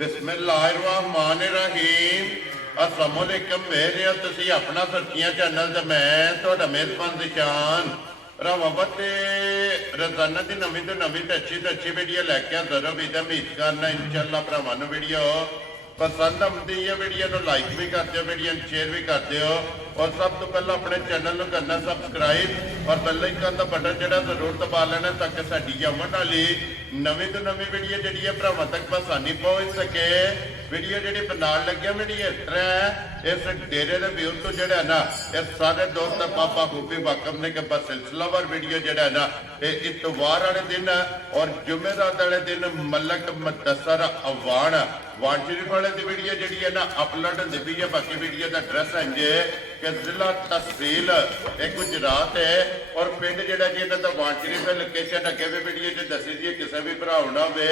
बिस्मिल्लाहिर्रहमानिर्रहीम अस्सलाम वालेकुम मेरे तुसी अपना सरकियां चैनल ते मैं ਤੁਹਾਡਾ मेहरबान दिशान रावते रोजाना की नवी तो नवी तो अच्छी वीडियो लैके जरूर भी उम्मीद करना इंशाअल्लाह भरावां नूं वीडियो पसंद आती है वीडियो को लाइक भी कर दो वीडियो शेयर भी कर दो और सब तो पहले अपने चैनल को करना सबसक्राइब और बेल आइकन का बटन जो जरूर दबा लेना ताकि साडी आवन वाली नवी तो नवी वीडियो जी भरावां तक आसानी पहुंच सके वीडियो जी बनाने लगे वीडियो इस तरह है इस डेरे के व्यू तो जोड़ा ना इस सारे दोस्त बाबा खूबी वाकफ ने कि बस सिलसिलावार वीडियो जोड़ा ना ये इतवार वाले दिन और जुमेरात वाले दिन मलक मुदस्सर अवान वान शरीफ वाले की वीडियो जी है ना अपलोड होती पई है बाकी वीडियो का एड्रैस है कि जिला तहसील गुजरात है और पिंड जोड़ा जी इन्हों का वान शरीफ लोकेशन अगे भी वीडियो च दसी दी किसी भी भरा होना हो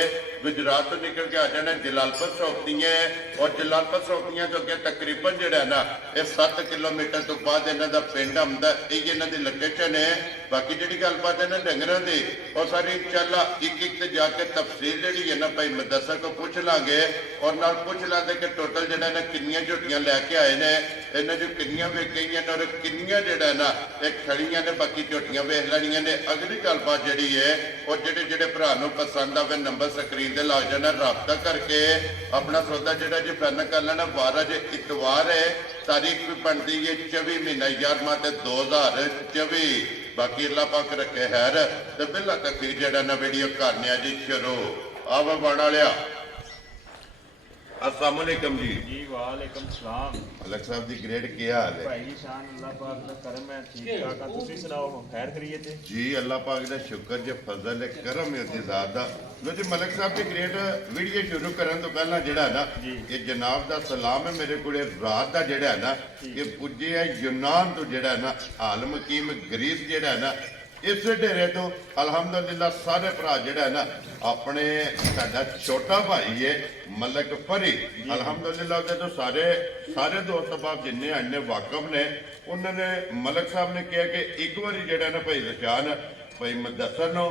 गुजरात तो निकल के आ जाना जलालपुर सौंपतियां और जलालपुर सौंपतियां तो अगे तकरीबन जोड़ा ना ये 7 किलोमीटर तो बाद इन्हों का पिंड आंदा यही इन्हों की लोकेशन है बाकी जी गलबात है ना डंगर की और सारी इंशाअल्लाह एक जाके तफसील जी है ना भाई मुदस्सर को पूछ लाँगे और नाल पूछ लाते कि टोटल जो ना किनिया झोटियां लैके आए ने इन्होंने जो किनिया वेच गई और किनिया जो ना एक खड़िया ने बाकी झोटियां वेच लैनिया ने अगली गलबात जी है और जोड़े जोड़े भरा पसंद आवे नंबर स्क्रीन से ला जाना रबता करके अपना सौदा जो जी फाइनल कर लेना 12 जो इतवार है तारीख भी बनती है 24 महीना 11वां 2024 बाकी अल्लाह पाक रखे हैर तो बिल्ला तक जड़ा ना वीडियो करने जी शुरू आवा बना लिया अस्सलाम वालेकुम जी वालेकुम सलाम अलग साहब दी ग्रेड क्या हाल है भाई शान अल्लाह पाक दा करम है ठीक ठाक है तुसी सुनाओ खैर करिए थे जी अल्लाह पाक दा शुक्र जे फजल है करम है उसदी जात दा लो जी मलक साहब दी ग्रेड वीडियो शुरू करन तो पहला जेड़ा ना ये जनाब दा सलाम है मेरे कोले रात दा जेड़ा ना ये पुजे है यूनान तो जेड़ा ना आलम हकीम ग्रीस जेड़ा ना इस डेरे तो अलहमदुलिल्लाह सारे भरा जेड़ा ना अपने साडा छोटा भाई है मलक फरी अलहमदुलिल्लाह उहदे तो सारे सारे दोस्त बाप जिन्ने अन्य वाकफ ने उन्होंने मलक साहब ने कहा कि एक बार जेड़ा ना भाई रशान भाई मुदस्सर नो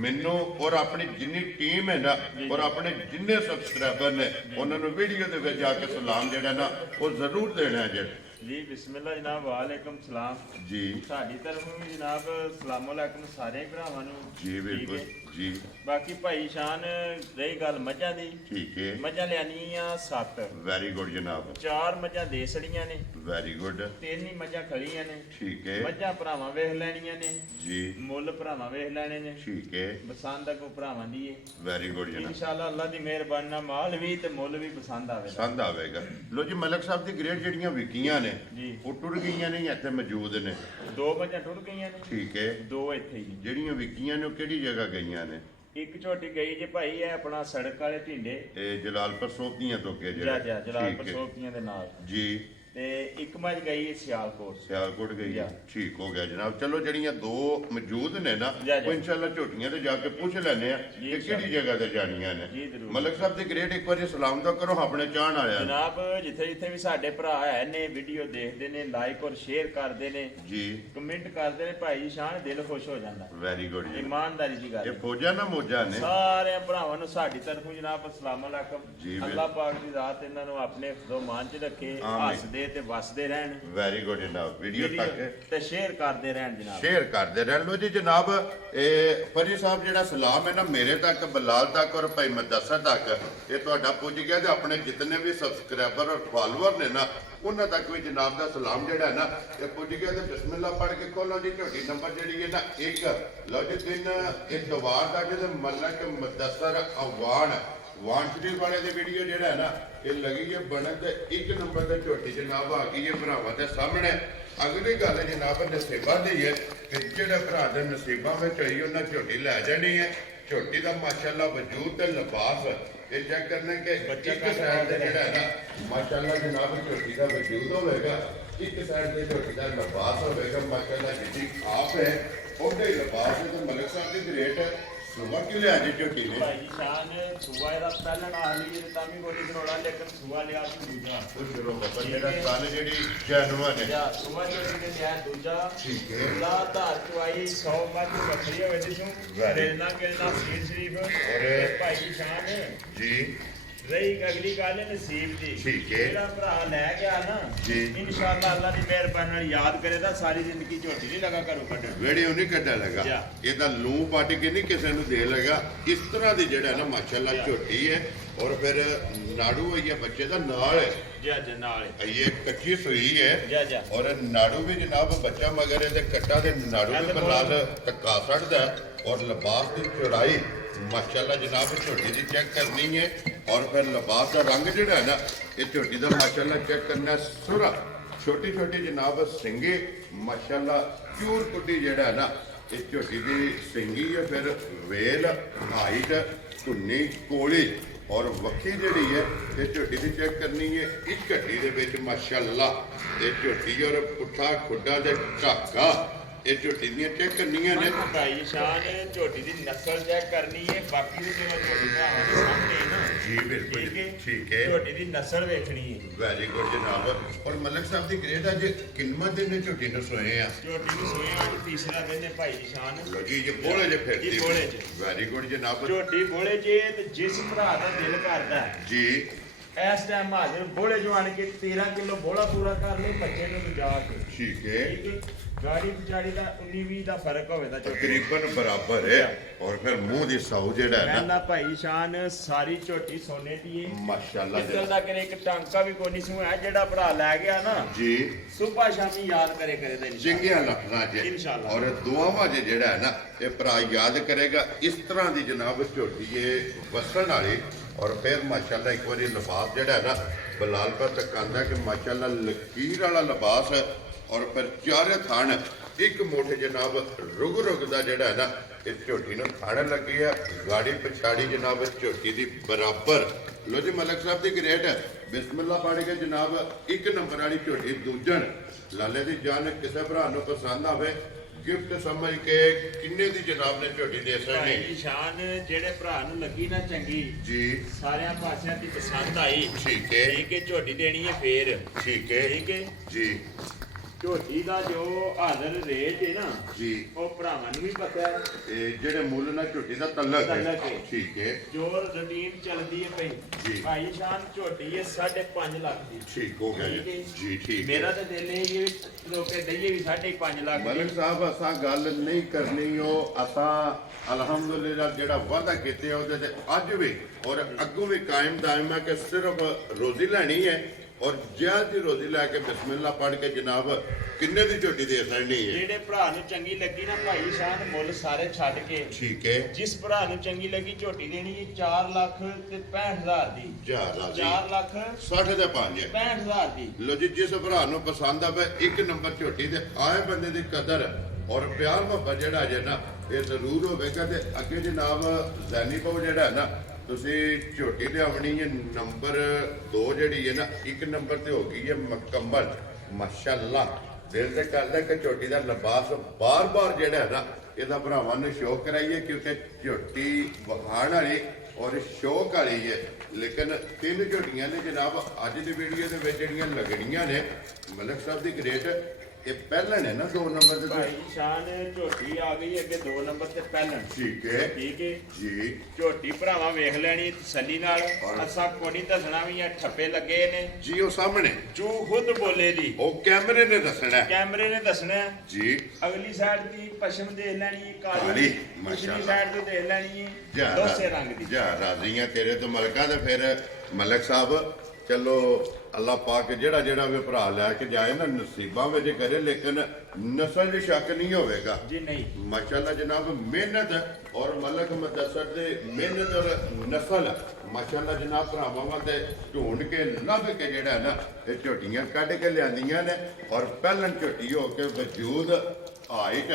मैनू और अपनी जिन्नी टीम है ना और अपने जिन्ने सबसक्राइबर ने उन्होंने वीडियो के जाके सलाम जेड़ा ना वो जरूर देना है जेड़ा जी बिस्मिल्लाह जनाब वालेकुम सलाम जी साडी तरफों भी जनाब सलाम अलैकुम सारे भरावां नूं जी बिल्कुल जी बाकी भाई शान रही गल मझां दी ठीक है मझां लियानियां 7 वेरी गुड जनाब 4 मझां देसड़ियां ने वेरी गुड 3 ही मझां खड़ियां ने ठीक है मझां भरावां वेख लैणियां ने जी मुੱਲ भरावां वेख लैणे ने ठीक है पसंद अगों भरावां दी है वेरी गुड जनाब इंशाअल्लाह अल्लाह दी मेहरबानी नाल माल भी ते मुੱਲ भी पसंद आवेगा पसंद आवेगा लो जी मलक साहब दी ग्रेड जड़ियां विकियां ने जी वो टुर गईयां ने या इत्थे मौजूद ने 2 मझां टुर गईयां ने ठीक है 2 ਇੱਥੇ ਹੀ ਨੇ जड़ियां विकियां ने वो केड़ी जगह गईयां ने ਇੱਕ ਝੋਟੀ ਗਈ ਜੇ ਭਾਈ ਇਹ ਆਪਣਾ ਸੜਕ ਵਾਲੇ ਢਿੰਡੇ ਇਹ ਜਲਾਲਪੁਰ ਸੋਪੀਆਂ ਤੋਂ ਕੇ ਜਾ ਜਿਹੜਾ ਜਾ ਜਲਾਲਪੁਰ ਠੀਕ ਹੈ। ਸੋਪੀਆਂ ਦੇ ਨਾਲ ਜੀ ਤੇ ਇੱਕ ਮੱਝ ਗਈ ਹੈ ਸਿਆਲਕੋਟ ਸਿਆਲਕੋਟ ਗਈ ਜਾ। ਠੀਕ ਹੋ ਗਿਆ ਜਨਾਬ ਚਲੋ ਜਿਹੜੀਆਂ ਦੋ ਮੌਜੂਦ ਨੇ ਨਾ ਜਾ, ਜਾ। ਉਹ ਇਨਸ਼ਾਅੱਲਾ ਝੋਟੀਆਂ ਤੇ ਜਾ ਕੇ ਪੁੱਛ ਲੈਣੇ ਆ ਜੀ, ਕਿ ਕਿਹੜੀ ਜਗ੍ਹਾ ਤੇ ਜਾਣੀਆਂ ਨੇ ਜੀ, ਜ਼ਰੂਰ। ਮਲਕ ਸਾਹਿਬ ਦੀ ਗ੍ਰੇਡ ਇੱਕ ਵਾਰੀ ਸਲਾਮ ਤਾਂ ਕਰੋ ਆਪਣੇ ਚਾਹਣ ਵਾਲਿਆਂ ਨੂੰ। ਜਨਾਬ ਜਿੱਥੇ ਜਿੱਥੇ ਵੀ ਸਾਡੇ ਭਰਾ ਹੈ ਨੇ ਵੀਡੀਓ ਦੇਖਦੇ ਨੇ ਲਾਈਕ ਔਰ ਸ਼ੇਅਰ ਕਰਦੇ ਨੇ ਜੀ ਕਮੈਂਟ ਕਰਦੇ ਨੇ ਭਾਈ ਸ਼ਾਨ ਦਿਲ ਖੁਸ਼ ਹੋ ਜਾਂਦਾ ਵੈਰੀ ਗੁੱਡ ਜੀ ਇਮਾਨਦਾਰੀ ਦੀ ਗੱਲ ਇਹ ਫੌਜਾਂ ਨਾ ਮੋਜਾਂ ਨੇ ਸਾਰੇ ਭਰਾਵਾਂ ਨੂੰ ਸਾਡੀ ਤਰਫੋਂ ਜਨਾਬ ਅਸਲਾਮ ਅਲੈਕਮ ਜੀ, ਬਿਲਕੁਲ। ਅੱਲਾਹ ਪਾਕ ਦੀ ਜ਼ਾਤ ਇਹਨਾਂ ਨੂੰ ਆਪਣੇ ਹਿਫਜ਼ੋ ਮਾਨ ਚ ਰੱਖੇ ਆਮੀਨ। ਹੱਸਦੇ ਤੇ ਵਸਦੇ ਰਹਿਣ ਵੈਰੀ ਗੁੱਡ ਜਨਾਬ ਵੀਡੀਓ ਤੱਕ ਤੇ ਸ਼ੇਅਰ ਕਰਦੇ ਰਹਿਣ ਜਨਾਬ ਸ਼ੇਅਰ ਕਰਦੇ ਰਹਿਣ ਲੋ ਜੀ ਜਨਾਬ ਇਹ ਫਰੀ ਸਾਹਿਬ ਜਿਹੜਾ ਸਲਾਮ ਹੈ ਨਾ ਮੇਰੇ ਤੱਕ ਬਲਾਲ ਤੱਕ ਔਰ ਭਾਈ ਮੁਦੱਸਰ ਤੱਕ ਇਹ ਤੁਹਾਡਾ ਪੁੱਜ ਗਿਆ ਤੇ ਆਪਣੇ ਜਿੰਨੇ ਵੀ ਸਬਸਕ੍ਰਾਈਬਰ ਔਰ ਫਾਲੋਅਰ ਨੇ ਨਾ ਉਹਨਾਂ ਤੱਕ ਵੀ ਜਨਾਬ ਦਾ ਸਲਾਮ ਜਿਹੜਾ ਹੈ ਨਾ ਇਹ ਪੁੱਜ ਗਿਆ ਤੇ ਬਿਸਮਿਲ੍ਲਾ ਪੜ੍ਹ ਕੇ ਖੋਲਾਂ ਦੀ ਝੋਟੀ ਨੰਬਰ ਜਿਹੜੀ ਹੈ ਨਾ 1 ਲੋ ਜੀ 3 ਇਤਵਾਰ ਦਾ ਜਿਹਦੇ ਮਲਕ ਮੁਦੱਸਰ ਅਵਾਨ वान शरीफ वाले की वीडियो जो है ना ये लगी है बनन ते 1 नंबर की झोटी जनाब आ गई है भरावां दे सामने अगली गल है जनाब नसीबा दी है कि जेड़ा भरा दे नसीबा में होई उन्हें झोटी लै जानी है झोटी का माशाअल्लाह वजूद ते लिबास ये चेक करने के एक साइड से जेड़ा है ना माशाअल्लाह जनाब झोटी का वजूद होगा एक साइड से झोटी का लिबास होगा माशाअल्लाह जितनी आप है उन्हें लिबास है तो मलिक साहब की ग्रेट सुबह क्यों लिया जी झोटी ने भाई शान सुबह ਇਹਦਾ ਪਹਿਲਾਂ ਨਾਲ ਹੀ ਤਾਂ ਵੀ ਗੋਲੀ ਬਣਾਉਣਾ ਲੇਕਿਨ ਸੁਬਹ ਲਿਆ ਸੀ ਦੂਜਾ खुश रहो बाबा जेड़ा कल जेड़ी जानवर है ਜਾਂ ਸੁਬਹ ਜਿਹੜੀ ਨੇ ਲਿਆ ਦੂਜਾ ठीक है ਲਾ ਧਾਰ ਚਵਾਈ 100 ਮੱਝ ਵੱਖਰੀ ਹੋਵੇ ਜਿਸੂ Very. ਦੇਣਾ ਕਿਹਨਾਂ ਸੀਰ ਸ਼ਰੀਫ ਔਰ ਭਾਈ ਸ਼ਾਨ जी ਰਹੀ ਅਗਲੀ ਗੱਲ ਹੈ ਨਸੀਬ ਦੀ। ਠੀਕ ਹੈ। ਜਿਹੜਾ ਭਰਾ ਲੈ ਗਿਆ ਨਾ ਜੀ। ਇਨਸ਼ਾਅੱਲਾ ਅੱਲਾ ਦੀ ਮਿਹਰਬਾਨੀ ਨਾਲ ਯਾਦ ਕਰੇ ਤਾਂ ਸਾਰੀ ਜ਼ਿੰਦਗੀ ਝੋਟੀ ਨਹੀਂ ਲਗਾ ਘਰੋਂ ਕੱਢਣ। ਵੇੜੇ ਉਹ ਨਹੀਂ ਕੱਢਣ ਲੱਗਾ, ਜਾ। ਇਹਦਾ ਲੂੰ ਪੱਟ ਕੇ ਨਹੀਂ ਕਿਸੇ ਨੂੰ ਦੇ ਲਗਾ। ਇਸ ਤਰ੍ਹਾਂ ਦੀ ਜਿਹੜਾ ਨਾ ਮਾਸ਼ਾਅੱਲਾ ਜਾ। ਝੋਟੀ ਹੈ। ਔਰ ਫਿਰ ਨਾੜੂ ਹੋਈ ਹੈ ਬੱਚੇ ਦਾ ਨਾਲ ਹੈ, ਜਾ ਜਾ ਨਾਲ ਇਹ ਕੱਚੀ ਸੂਈ ਹੈ। ਜਾ ਜਾ ਔਰ ਨਾੜੂ ਵੀ ਜਨਾਬ ਬੱਚਾ ਮਗਰ ਇਹਦੇ ਕੱਟਾ ਦੇ ਨਾੜੂ ਵੀ ਬਲਾਦ ਧੱਕਾ ਛੱਡਦਾ ਹੈ। ਔਰ ਲਿਬਾਸ ਦੀ ਚੌੜਾਈ ਮਾਸ਼ਾਅੱਲਾ ਜਨਾਬ ਝੋਟੀ ਦੀ ਚੈੱਕ ਕਰਨੀ ਹੈ। ਔਰ ਫਿਰ ਲਿਬਾਸ ਦਾ ਰੰਗ ਜਿਹੜਾ ਹੈ ਨਾ ਇਹ ਝੋਟੀ ਦਾ ਮਾਸ਼ਾਅੱਲਾ ਚੈੱਕ ਕਰਨਾ ਸੁਰਾ ਛੋਟੀ ਛੋਟੀ ਜਨਾਬ ਸਿੰਗੇ ਮਾਸ਼ਾਅੱਲਾ ਚੂਰ ਕੁੱਟੀ ਜਿਹੜਾ ਹੈ ਨਾ ਇਹ ਝੋਟੀ ਦੀ ਸਿੰਗੀ ਹੈ। ਫਿਰ ਵੇਲ ਹਾਈਟ ਧੁੰਨੀ ਕੋਲੀ ਔਰ ਵੱਖੀ ਜਿਹੜੀ ਹੈ ਇਹ ਝੋਟੀ ਦੀ ਚੈੱਕ ਕਰਨੀ ਹੈ। ਇੱਕ ਘੱਟੀ ਦੇ ਵਿੱਚ ਮਾਸ਼ਾਅੱਲਾ ਇਹ ਝੋਟੀ ਔਰ ਪੁੱਠਾ ਖੁੱਡਾ ਦੇ ਢਾਕਾ ਇਹ ਝੋਟੀ ਦੀਆਂ ਚੈੱਕ ਕਰਨੀਆਂ ਨੇ। ਭਾਈ ਸ਼ਾਨ ਝੋਟੀ ਦੀ ਨਸਲ ਚੈੱਕ ਕਰਨੀ ਹੈ। ਬਾਕੀ ਦੇ ਜਿਹੜਾ ਝੋਟੀ ਦਾ ਆਵਾਜ਼ ਸਾਹਮਣੇ ਹੈ ਨਾ ਜੀ ਬਿਲਕੁਲ ਠੀਕ ਹੈ। ਠੀਕ ਹੈ। ਝੋਟੀ ਦੀ ਨਸਲ ਵੇਖਣੀ ਹੈ। ਵੈਰੀ ਗੁੱਡ ਜਨਾਬ। ਔਰ ਮਲਕ ਸਾਹਿਬ ਦੀ ਗ੍ਰੇਡ ਅੱਜ ਕਿੰਨਾ ਦਿਨ ਨੇ ਝੋਟੀ ਨੂੰ ਸੋਏ ਆ? ਝੋਟੀ ਨੂੰ ਸੋਇਆ ਅੱਜ ਤੀਸਰਾ ਦਿਨ ਹੈ ਭਾਈ ਸ਼ਾਨ। ਲੋ ਜੀ ਇਹ ਬੋਲੇ ਜੇ ਫਿਰਦੀ ਜੀ, ਬੋਲੇ 'ਚ। ਵੈਰੀ ਗੁੱਡ ਜਨਾਬ ਝੋਟੀ ਬੋਲੇ ਜੇ ਤੇ ਜਿਸ ਭਰਾ ਦਾ ਦਿਲ ਕਰਦਾ ਹੈ ਜੀ। ਇਸ ਟਾਈਮ ਹਾਜ਼ਰ ਬੋਲੇ ਜੋ ਆਣ ਕੇ 13 ਕਿਲੋ ਬੋਲਾ ਪੂਰਾ ਕਰ ਲੈ ਬੱਚੇ ਨੂੰ ਲਿਜਾ ਕੇ ਠੀਕ ਹੈ। ਠੀਕ ਹੈ। ਗਾੜੀ ਵਿਚਾੜੀ ਦਾ 19-20 ਦਾ ਫਰਕ ਹੋਵੇ ਤਾਂ ਝੋਟੀ ਤਕਰੀਬਨ ਬਰਾਬਰ ਹੈ। ਔਰ ਫਿਰ ਮੂੰਹ ਦੀ ਸਾਊ ਜਿਹੜਾ ਹੈ ਨਾ ਕਹਿੰਦਾ ਭਾਈ ਸ਼ਾਨ ਸਾਰੀ ਝੋਟੀ ਸੋਨੇ ਦੀ ਹੈ। ਮਾਸ਼ਾਅੱਲਾ ਕਿਸਲ ਦਾ ਕਰੇ ਇੱਕ ਟਾਂਕਾ ਵੀ ਕੋਈ ਨਹੀਂ ਸੁਆ ਜਿਹੜਾ ਭਰਾ ਲੈ ਗਿਆ ਨਾ ਜੀ ਸੁਬਾ ਸ਼ਾਮੀ ਯਾਦ ਕਰੇ ਕਰੇ ਤਾਂ ਚੰਗੀਆਂ ਲਫ਼ਜ਼ਾਂ 'ਚ ਇਨਸ਼ਾਅੱਲਾ। ਔਰ ਦੁਆਵਾਂ 'ਚ ਜਿਹੜਾ ਹੈ ਨਾ ਇਹ ਭਰਾ ਯਾਦ ਕਰੇਗਾ। ਇਸ ਤਰ੍ਹਾਂ ਦੀ ਜਨਾਬ ਝੋਟੀ ਇਹ ਵਸਣ ਵਾਲੀ ਔਰ ਫਿਰ ਮਾਸ਼ਾਅੱਲਾ ਇੱਕ ਵਾਰੀ ਲਿਬਾਸ ਜਿਹੜਾ ਹੈ ਨਾ ਬਲਾਲ ਪਰ ਤੱਕ ਆਂਦਾ ਕਿ ਮਾਸ਼ਾਅੱਲਾ ਲਕੀਰ ਵਾਲਾ ਲਿਬਾਸ ਹੈ। ਔਰ ਫਿਰ ਚਾਰੇ ਥਣ ਇੱਕ ਮੋਟੇ ਜਨਾਬ ਰੁਗ ਦਾ ਜਿਹੜਾ ਹੈ ਨਾ ਇਹ ਝੋਟੀ ਨੂੰ ਥਣ ਲੱਗੀ ਆ। ਗਾੜੀ ਪਛਾੜੀ ਜਨਾਬ ਝੋਟੀ ਦੀ ਬਰਾਬਰ। ਲੋ ਜੀ ਮਲਕ ਸਾਹਿਬ ਦੀ ਗ੍ਰੇਟ ਬਿਸਮਿਲ੍ਲਾ ਪੜ੍ਹ ਕੇ ਜਨਾਬ ਇੱਕ ਨੰਬਰ ਵਾਲੀ ਝੋਟੀ ਦੂਜਣ ਲਾਲੇ ਦੀ ਜਾਨ ਕਿਸੇ ਭਰਾ ਨੂੰ ਪਸੰਦ ਆਵੇ ਗਿਫਟ ਸਮਝ ਕੇ ਕਿੰਨੇ ਦੀ ਜਨਾਬ ਨੇ ਝੋਟੀ ਦੇ ਭਾਈ ਸਕਣੀ ਸ਼ਾਨ ਜਿਹੜੇ ਭਰਾ ਨੂੰ ਲੱਗੀ ਨਾ ਚੰਗੀ ਜੀ। ਸਾਰਿਆਂ ਪਾਸਿਆਂ ਦੀ ਪਸੰਦ ਆਈ ਠੀਕ ਹੈ ਠੀਕ ਹੈ ਝੋਟੀ ਦੇਣੀ ਹੈ ਫੇਰ ਠੀਕ ਹੈ ਠੀਕ ਹੈ। ਜੀ ਝੋਟੀ ਦਾ ਜੋ ਹਾਜ਼ਰ ਰੇਟ ਹੈ ਨਾ ਜੀ। ਉਹ ਭਰਾਵਾਂ ਨੂੰ ਵੀ ਪਤਾ ਹੈ। ਇਹ ਜਿਹੜੇ ਮੁੱਲ ਨਾਲ ਝੋਟੀ ਦਾ ਤਲਕ ਤਲਕ ਹੈ ਹੈ। ਠੀਕ ਹੈ ਜੋ ਰੁਟੀਨ ਚੱਲਦੀ ਹੈ ਜੀ। ਪਈ ਭਾਈ ਸ਼ਾਨ ਝੋਟੀ ਹੈ 5.5 ਲੱਖ ਦੀ ਠੀਕ ਹੋ ਗਿਆ ਠੀਕ ਹੈ। ਜੀ ਠੀਕ ਮੇਰਾ ਹੈ। ਤਾਂ ਦਿਲ ਇਹ ਕਿ ਲੋਕੇ ਦਈਏ ਵੀ 5.5 ਲੱਖ ਦੀ। ਮਲਕ ਸਾਹਿਬ ਅਸਾਂ ਗੱਲ ਨਹੀਂ ਕਰਨੀ ਉਹ ਅਸਾਂ ਅਲਹਮਦੁਲਿਲਾ ਜਿਹੜਾ ਵਾਅਦਾ ਕੀਤੇ ਉਹਦੇ ਤੇ ਅੱਜ ਵੀ ਔਰ ਅੱਗੋਂ ਵੀ ਕਾਇਮ ਦਾਇਮ ਹੈ ਕਿ ਸਿਰਫ ਰੋਜ਼ੀ ਲੈਣੀ ਹੈ। ਔਰ ਜਿਆ ਦੀ ਰੋਜ਼ੀ ਲੈ ਕੇ ਬਿਸਮਿਲ੍ਲਾ ਪੜ੍ਹ ਕੇ ਜਨਾਬ ਕਿੰਨੇ ਦੀ ਝੋਟੀ ਦੇ ਸਕਣੀ ਹੈ। ਜਿਹੜੇ ਭਰਾ ਨੂੰ ਚੰਗੀ ਲੱਗੀ ਨਾ ਭਾਈ ਸ਼ਾਨ ਮੁੱਲ ਸਾਰੇ ਛੱਡ ਕੇ ਠੀਕ ਹੈ ਜਿਸ ਭਰਾ ਨੂੰ ਚੰਗੀ ਲੱਗੀ ਝੋਟੀ ਦੇਣੀ ਹੈ 4 ਲੱਖ ਤੇ 65,000 ਦੀ। ਜਾ ਰਾਜ਼ੀ 4 ਲੱਖ 60 ਦੇ 5 65,000 ਦੀ। ਲੋ ਜੀ ਜਿਸ ਭਰਾ ਨੂੰ ਪਸੰਦ ਆਵੇ ਇੱਕ ਨੰਬਰ ਝੋਟੀ ਦੇ ਆਏ ਬੰਦੇ ਦੀ ਕਦਰ ਔਰ ਪਿਆਰ ਮੁਹੱਬਤ ਜਿਹੜਾ ਜੇ ਨਾ ਇਹ ਜ਼ਰੂਰ ਹੋਵੇਗਾ। ਤੇ ਅੱਗੇ ਜਨਾਬ ਜ਼ੈਨੀ ਪਾਉ ਜਿਹੜਾ ਹੈ ਨਾ ਤੁਸੀਂ ਝੋਟੀ ਦੇ ਆਉਣੀ ਹੈ ਨੰਬਰ 2 ਜਿਹੜੀ ਹੈ ਨਾ ਇੱਕ ਨੰਬਰ ਤੇ ਹੋ ਗਈ ਹੈ ਮੁਕੰਮਲ ਮਾਸ਼ਾਅੱਲਾ। ਦਿਲ ਤੇ ਕਰਦਾ ਕਿ ਝੋਟੀ ਦਾ ਲਿਬਾਸ ਬਾਰ-ਬਾਰ ਜਿਹੜਾ ਹੈ ਨਾ ਇਹਦਾ ਭਰਾਵਾਂ ਨੂੰ ਸ਼ੌਕ ਕਰਾਈਏ ਕਿਉਂਕਿ ਝੋਟੀ ਵਖਾਣ ਵਾਲੀ ਔਰ ਸ਼ੌਕ ਵਾਲੀ ਹੈ। ਲੇਕਿਨ 3 ਝੋਟੀਆਂ ਨੇ ਜਨਾਬ ਅੱਜ ਦੀ ਵੀਡੀਓ ਦੇ ਵਿੱਚ ਜਿਹੜੀਆਂ ਲੱਗਣੀਆਂ ਨੇ ਮਲਕ ਸਾਹਿਬ ਦੀ ਗ੍ਰੇਟ ਇਹ ਪਹਿਲਾਂ ਨੇ ਨਾ 2 ਨੰਬਰ ਦੇ ਭਾਈ ਸ਼ਾਨ ਝੋਟੀ ਆ ਗਈ ਅੱਗੇ 2 ਨੰਬਰ ਤੇ ਪਹਿਲਣ ਠੀਕ ਹੈ ਠੀਕ ਹੈ। ਜੀ ਝੋਟੀ ਭਰਾਵਾਂ ਵੇਖ ਲੈਣੀ ਤਸੱਲੀ ਨਾਲ ਅਸਾਂ ਕੋਈ ਦੱਸਣਾ ਵੀ ਆ ਠੱਪੇ ਲੱਗੇ ਨੇ ਜੀ ਉਹ ਸਾਹਮਣੇ ਜੂ ਖੁਦ ਬੋਲੇ ਦੀ ਉਹ ਕੈਮਰੇ ਨੇ ਦੱਸਣਾ ਹੈ। ਕੈਮਰੇ ਨੇ ਦੱਸਣਾ ਹੈ। ਜੀ ਅਗਲੀ ਸਾਈਡ ਦੀ ਪਸ਼ਮ ਦੇਖ ਲੈਣੀ ਹੈ ਕਾਲੀ ਕਾਲੀ, ਪਿਛਲੀ ਮਾਸ਼ਾਅੱਲਾ। ਸਾਈਡ ਤੋਂ ਦੇਖ ਲੈਣੀ ਜਾ ਹੈ ਦੋਸੇ ਰੰਗ ਦੀ। ਜਾ ਰਾਜ਼ੀਆਂ ਤੇਰੇ ਤੋਂ ਮਲਕਾ ਤੇ ਫਿਰ ਮਲਕ ਸਾਹਿਬ ਚਲੋ ਅੱਲਾਹ ਪਾਕ ਜਿਹੜਾ ਵੀ ਭਰਾ ਲੈ ਕੇ ਜਾਏ ਨਾ ਨਸੀਬਾਂ ਵਿੱਚ ਕਰੇ ਲੇਕਿਨ ਨਸਲ ਦੀ ਸ਼ੱਕ ਨਹੀਂ ਹੋਵੇਗਾ ਜੀ ਨਹੀਂ ਮਾਸ਼ਾਅੱਲਾ ਜਨਾਬ ਮਿਹਨਤ ਔਰ ਮਲਕ ਮਦਸਰ ਦੇ ਮਿਹਨਤ ਔਰ ਨਸਲ ਮਾਸ਼ਾਅੱਲਾ ਜਨਾਬ ਭਰਾਵਾਂ ਤੇ ਢੂੰਡ ਕੇ ਲੱਭ ਕੇ ਜਿਹੜਾ ਨਾ ਇਹ ਝੋਟੀਆਂ ਕੱਢ ਕੇ ਲਿਆਂਦੀਆਂ ਨੇ ਔਰ ਪਹਿਲਨ ਝੋਟੀ ਹੋ ਕੇ ਵਜੂਦ ਹਾਈਟ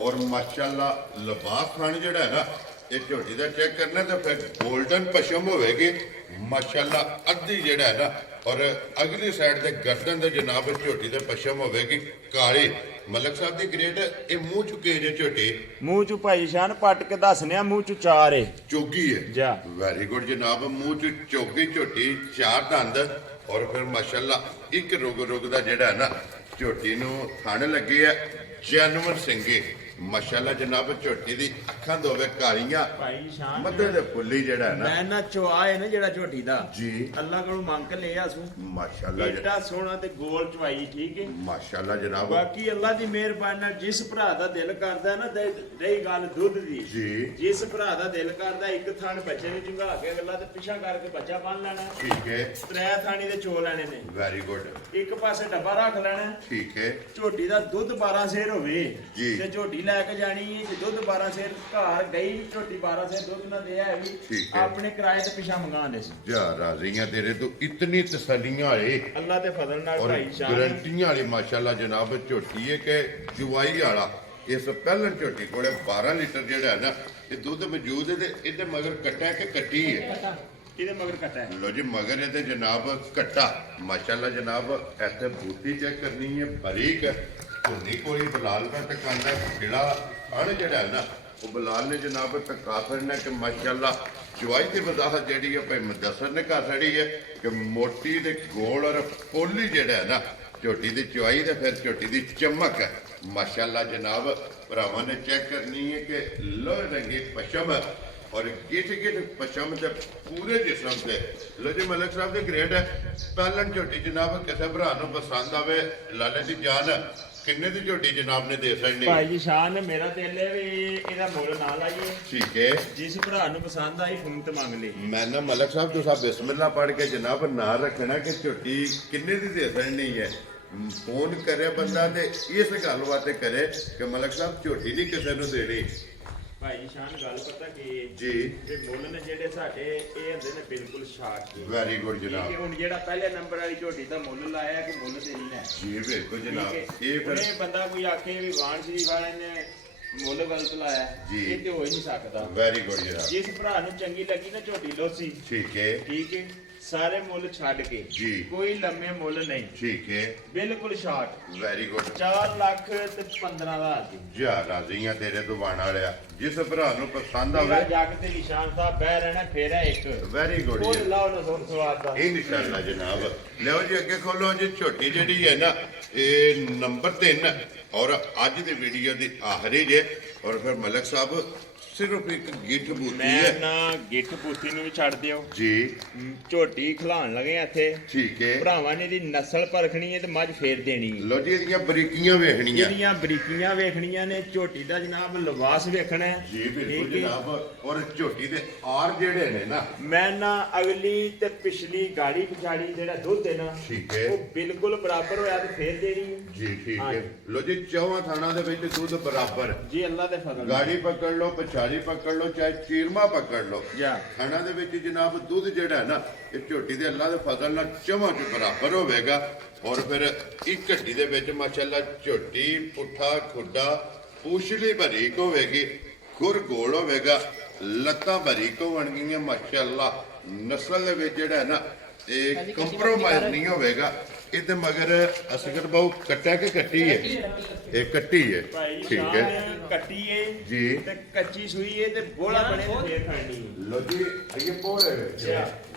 ਔਰ ਮਾਸ਼ਾਅੱਲਾ ਲਿਬਾਸ ਖਾਣ ਜਿਹੜਾ ਹੈ ਨਾ ਇਹ ਝੋਟੀ ਦਾ ਚੈੱਕ ਕਰਨਾ ਤਾਂ ਫਿਰ 골ਡਨ ਪਸ਼ਮ ਹੋਵੇਗੀ ਮਾਸ਼ਾਅੱਲਾ ਅੱਧੀ ਜਿਹੜਾ ਹੈ ਨਾ ਔਰ ਅਗਲੀ ਸਾਈਡ ਤੇ ਗਰਦਨ ਦੇ ਜਨਾਬ ਝੋਟੀ ਦੇ ਪਸ਼ਮ ਹੋਵੇਗੀ ਕਾਲੀ। ਮਲਕ ਸਾਹਿਬ ਦੀ ਗ੍ਰੇਡ ਇਹ ਮੂੰਹ ਚੁੱਕੇ ਜੇ ਝੋਟੀ ਮੂੰਹ ਚ ਭਾਈ ਸ਼ਾਨ ਪੱਟ ਕੇ ਦੱਸਨਿਆ ਮੂੰਹ ਚ ਚਾਰ ਏ ਚੋਗੀ ਹੈ ਜਾ ਵੈਰੀ ਗੁੱਡ ਜਨਾਬ ਮੂੰਹ ਚ ਚੋਗੀ ਝੋਟੀ 4 ਦੰਦ ਔਰ ਫਿਰ ਮਾਸ਼ਾਅੱਲਾ ਇੱਕ ਰੁਗ ਦਾ ਜਿਹੜਾ ਹੈ ਨਾ ਝੋਟੀ ਨੂੰ ਥਣ ਲੱਗੇ ਆ ਜੈਨੂਅਨ ਸਿੰਗੇ ਮਾਸ਼ਾਅੱਲਾ ਜਨਾਬ ਝੋਟੀ ਦੀ ਅੱਖਾਂ ਦੋਵੇਂ ਕਾਲੀਆਂ ਭਾਈ ਸ਼ਾਨ ਮੱਥੇ ਦੇ ਫੁੱਲੀ ਜਿਹੜਾ ਹੈ ਨਾ ਮੈਂ ਨਾ ਚੁਆ ਹੈ ਨਾ ਜਿਹੜਾ ਝੋਟੀ ਦਾ ਜੀ ਅੱਲਾ ਕੋਲੋਂ ਮੰਗ ਕੇ ਲਿਆ ਸੂ ਮਾਸ਼ਾਅੱਲਾ ਏਡਾ ਸੋਹਣਾ ਤੇ ਗੋਲ ਚਵਾਈ ਠੀਕ ਹੈ ਮਾਸ਼ਾਅੱਲਾ ਜਨਾਬ ਬਾਕੀ ਅੱਲਾ ਦੀ ਮਿਹਰਬਾਨੀ ਨਾਲ ਜਿਸ ਭਰਾ ਦਾ ਦਿਲ ਕਰਦਾ ਨਾ ਤੇ ਰਹੀ ਗੱਲ ਦੁੱਧ ਦੀ ਜੀ ਜਿਸ ਭਰਾ ਦਾ ਦਿਲ ਕਰਦਾ ਇੱਕ ਥਣ ਬੱਚੇ ਨੂੰ ਚੁੰਗਾ ਕੇ ਅਗਲਾ ਤੇ ਪਿਛਾ ਕਰਕੇ ਬੱਚਾ ਬੰਨ ਲੈਣਾ ਠੀਕ ਹੈ ਤਰੇ ਥਾਣੀ ਦੇ ਚੋ ਲੈਣੇ ਨੇ ਵੈਰੀ ਗੁੱਡ ਇੱਕ ਪਾਸੇ ਡੱਬਾ ਰੱਖ ਲੈਣਾ ਠੀਕ ਹੈ ਝੋਟੀ ਦਾ ਦੁੱਧ 12 ਸੇਰ ਹੋਵੇ ਜੀ। ਤੇ ਝੋਟੀ ਲੈ ਕੇ ਜਾਣੀ ਹੈ ਜੇ ਦੁੱਧ 12 ਸੇਰ ਘਰ ਗਈ ਵੀ ਝੋਟੀ 12 ਸੇਰ ਦੁੱਧ ਨਾ ਦੇ ਆਈ ਠੀਕ ਹੈ। ਆਪਣੇ ਕਿਰਾਏ ਤੇ ਪਿਛਾ ਮੰਗਾਉਂਦੇ ਸੀ ਜਾ ਰਾਜ਼ੀਆਂ ਤੇਰੇ ਤੋਂ ਇਤਨੀ ਤਸੱਲੀਆਂ ਵਾਲੇ ਅੱਲਾ ਦੇ ਫਜ਼ਲ ਨਾਲ ਔਰ ਭਾਈ ਸ਼ਾਨ ਗਰੰਟੀਆਂ ਵਾਲੀ ਮਾਸ਼ਾਅੱਲਾ ਜਨਾਬ ਝੋਟੀ ਹੈ ਕਿ ਜੁਵਾਈ ਵਾਲਾ ਇਸ ਪਹਿਲਣ ਝੋਟੀ ਕੋਲੇ 12 ਲੀਟਰ ਜਿਹੜਾ ਹੈ ਨਾ ਇਹ ਦੁੱਧ ਮੌਜੂਦ ਹੈ ਤੇ ਇਹਦੇ ਮਗਰ ਕੱਟਾ ਕਿ ਕੱਟੀ ਹੈ ਇਹਦੇ ਮਗਰ ਕੱਟਾ ਹੈ ਲੋ ਜੀ ਮਗਰ ਇਹਦੇ ਜਨਾਬ ਕੱਟਾ ਮਾਸ਼ਾਅੱਲਾ ਜਨਾਬ ਇੱਥੇ ਬੂਟੀ ਚੈੱਕ ਕਰਨੀ ਹੈ ਬਰੀਕ ਧੁੰਨੀ ਕੋਈ ਬਲਾਲ ਦਾ ਟਕਾਂਦਾ ਜਿਹੜਾ ਅਣ ਜਿਹੜਾ ਹੈ ਨਾ ਉਹ ਬਲਾਲ ਨੇ ਜਨਾਬ ਟਕਾ ਕਰਨਾ ਕਿ ਮਾਸ਼ਾਅੱਲਾ ਜਵਾਈ ਦੀ ਵਜ਼ਾਹਤ ਜਿਹੜੀ ਹੈ ਭਾਈ ਮੁਦੱਸਰ ਨੇ ਕਰ ਛੜੀ ਹੈ ਕਿ ਮੋਟੀ ਤੇ ਗੋਲ ਔਰ ਪੋਲੀ ਜਿਹੜਾ ਹੈ ਨਾ ਝੋਟੀ ਦੀ ਚੁਆਈ ਤੇ ਫਿਰ ਝੋਟੀ ਦੀ ਚਮਕ ਹੈ ਮਾਸ਼ਾਅੱਲਾ ਜਨਾਬ ਭਰਾਵਾਂ ਨੇ ਚੈੱਕ ਕਰਨੀ ਹੈ ਕਿ ਲੋਹ ਰੰਗੀ ਪਸ਼ਮ और गिट गिट पशम से पूरे जिसम से लो जी मलिक साहब की ग्रेड है पहलन झोटी जनाब किसी भरा पसंद आवे लाले की जान किन्ने की झोटी जनाब ने दे सकनी ਭਾਈ ਜੀ ਸ਼ਾਨ ਮੇਰਾ ਦਿਲ ਹੈ ਵੀ ਇਹਦਾ ਮੁੱਲ ਨਾ ਲਾਈਏ ठीक है ਜਿਸ ਭਰਾ ਨੂੰ ਪਸੰਦ ਆਈ ਫੋਨ ਤੇ ਮੰਗ ਲਈ मैं ना मलिक साहब तुसा बिस्मिल्लाह पढ़ के जनाब ना रखना कि झोटी किन्ने की दे सकनी है फोन करे बंदा ते इस गल बातें करे कि मलिक साहब झोटी नहीं किसी ने देनी ਭਾਈ ਜੀ ਸ਼ਾਨ ਗੱਲ ਪਤਾ ਕੀ जी ਇਹ ਮੁੱਲ ਨੇ ਜਿਹੜੇ ਸਾਡੇ ਇਹ ਹੁੰਦੇ ਨੇ ਬਿਲਕੁਲ ਸ਼ਾਰਟ ਜੀ वेरी गुड ਕਿ जनाब ਹੁਣ ਜਿਹੜਾ ਪਹਿਲੇ ਨੰਬਰ ਵਾਲੀ ਝੋਟੀ ਦਾ ਮੁੱਲ ਲਾਇਆ ਕਿ ਮੁੱਲ ਤੇ ਨਹੀਂ ਹੈ जी बिल्कुल जनाब ਠੀਕ ये ਹੈ फिर ਇਹ ਬੰਦਾ ਕੋਈ ਆਖੇ ਵੀ ਵਾਣ ਸ਼ਰੀਫ ਵਾਲੇ ਨੇ ਮੁੱਲ ਗਲਤ ਲਾਇਆ ਜੀ। ਇਹ ਤੇ ਹੋ ਹੀ ਨਹੀਂ ਸਕਦਾ वेरी गुड जनाब ਜਿਸ ਭਰਾ ਨੂੰ ਚੰਗੀ ਲੱਗੀ ਨਾ ਝੋਟੀ ਲੋਸੀ ठीक है ਠੀਕ ਹੈ ਸਾਰੇ ਮੁੱਲ ਛੱਡ ਕੇ ਜੀ। ਕੋਈ ਲੰਮੇ ਮੁੱਲ ਨਹੀਂ ठीक है ਬਿਲਕੁਲ ਸ਼ਾਰਟ ਵੈਰੀ ਗੁੱਡ 4 ਲੱਖ ਤੇ 15,000 ਦੀ ਜਾ ਰਾਜ਼ੀਆਂ ਤੇਰੇ ਤੋਂ ਬਾਣ ਵਾਲਿਆ ਜਿਸ ਭਰਾ ਨੂੰ ਪਸੰਦ ਮੇਰਾ ਆਵੇ ਜੱਗ ਤੇ ਨਿਸ਼ਾਨ ਸਾਹਿਬ ਬਹਿ ਰਹਿਣਾ ਫੇਰਾ ਇੱਕ ਵੈਰੀ ਗੁੱਡ ਉਹ ਜੀ ਲਾਓ ਨਾ ਸੁਣ ਸਵਾਦ ਦਾ ਇਨਸ਼ਾਅੱਲਾ ਜਨਾਬ ਲਿਓ ਜੀ ਅੱਗੇ ਖੋਲੋ ਜੀ ਛੋਟੀ ਜਿਹੜੀ ਹੈ ਨਾ ਇਹ ਨੰਬਰ 3 ਔਰ ਅੱਜ ਦੀ ਵੀਡੀਓ ਦੀ ਆਖਰੀ ਜੇ ਔਰ ਫਿਰ ਮਲਕ ਸਾਹਿਬ ਸਿਰਫ ਇੱਕ ਗਿੱਠ ਬੂਟੀ ਮੈਂ ਹੈ ਨਾ ਗਿੱਠ ਪੂਤੀ ਨੂੰ ਵੀ ਛੱਡ ਦਿਓ ਜੀ ਝੋਟੀ ਖਲਾਣ ਲਗੇ ਇੱਥੇ ਠੀਕ ਹੈ ਭਰਾਵਾਂ ਨੇ ਦੀ ਨਸਲ ਪਰਖਣੀ ਹੈ ਤੇ ਮੱਝ ਫੇਰ ਦੇਣੀ ਹੈ ਲੋ ਜੀ ਇਹਦੀਆਂ ਬਰੀਕੀਆਂ ਵੇਖਣੀਆਂ ਇਹਦੀਆਂ ਬਰੀਕੀਆਂ ਵੇਖਣੀਆਂ ਨੇ ਝੋਟੀ ਦਾ ਜਨਾਬ ਲਿਬਾਸ ਵੇਖਣਾ ਹੈ ਜੀ ਬਿਲਕੁਲ ਠੀਕ ਹੈ। ਜਨਾਬ ਔਰ ਝੋਟੀ ਦੇ ਆਰ ਜਿਹੜੇ ਨੇ ਨਾ ਮੈਂ ਨਾ ਅਗਲੀ ਤੇ ਪਿਛਲੀ ਗਾੜੀ ਪਿਛਾੜੀ ਜਿਹੜਾ ਦੁੱਧ ਹੈ ਨਾ ਠੀਕ ਹੈ। ਉਹ ਬਿਲਕੁਲ ਬਰਾਬਰ ਹੋਇਆ ਤੇ ਫੇਰ ਦੇਣੀ ਹੈ ਜੀ ਠੀਕ ਹੈ ਹਾਂਜੀ। ਲੋ ਜੀ ਚੌਹਾਂ ਥਾਣਾ ਦੇ ਵਿੱਚ ਦੁੱਧ ਬਰਾਬਰ ਜੀ ਅੱਲਾ ਦੇ ਫਜ਼ਲ ਨਾਲ। ਗਾੜੀ ਪਕੜ ਲਓ ਪਛਾੜੀ ਪਕੜ ਲਓ ਚਾਹੇ ਚੀਰਮਾ ਪਕੜ ਲਓ ਜਾ ਖਾਣਾ ਦੇ ਵਿੱਚ ਜਨਾਬ ਦੁੱਧ ਜਿਹੜਾ ਹੈ ਨਾ ਇਹ ਝੋਟੀ ਦੇ ਅੱਲਾ ਦੇ ਫਜ਼ਲ ਨਾਲ ਚਵਾਂ ਚ ਬਰਾਬਰ ਹੋਵੇਗਾ ਔਰ ਫਿਰ ਇੱਕ ਘੱਟੀ ਦੇ ਵਿੱਚ ਮਾਸ਼ਾਅੱਲਾ ਝੋਟੀ ਪੁੱਠਾ ਖੁੱਡਾ ਪੂਛਲੀ ਬਰੀਕ ਹੋਵੇਗੀ ਖੁਰ ਗੋਲ ਹੋਵੇਗਾ ਲੱਤਾਂ ਬਰੀਕ ਹੋਣਗੀਆਂ ਮਾਸ਼ਾਅੱਲਾ ਨਸਲ ਦੇ ਵਿੱਚ ਜਿਹੜਾ ਹੈ ਨਾ ਇਹ ਕੰਪਰੋਮਾਈਜ਼ ਨਹੀਂ ਹੋਵੇਗਾ ਇਹਦੇ ਮਗਰ ਅਸਗਰ ਬਹੁ ਕੱਟਾ ਕਿ ਕੱਟੀ ਹੈ ਇਹ ਕੱਟੀ ਹੈ ਭਾਈ ਠੀਕ ਹੈ ਸ਼ਾਨ ਕੱਟੀ ਏ ਜੀ ਤੇ ਕੱਚੀ ਸੂਈ ਏ ਤੇ ਬੋਲਾ ਬਣੇ ਤੇ ਫੇਰ ਖਾਣੀ ਏ ਲੋ ਜੀ ਇਹ ਪੋਰੇ ਵਿੱਚ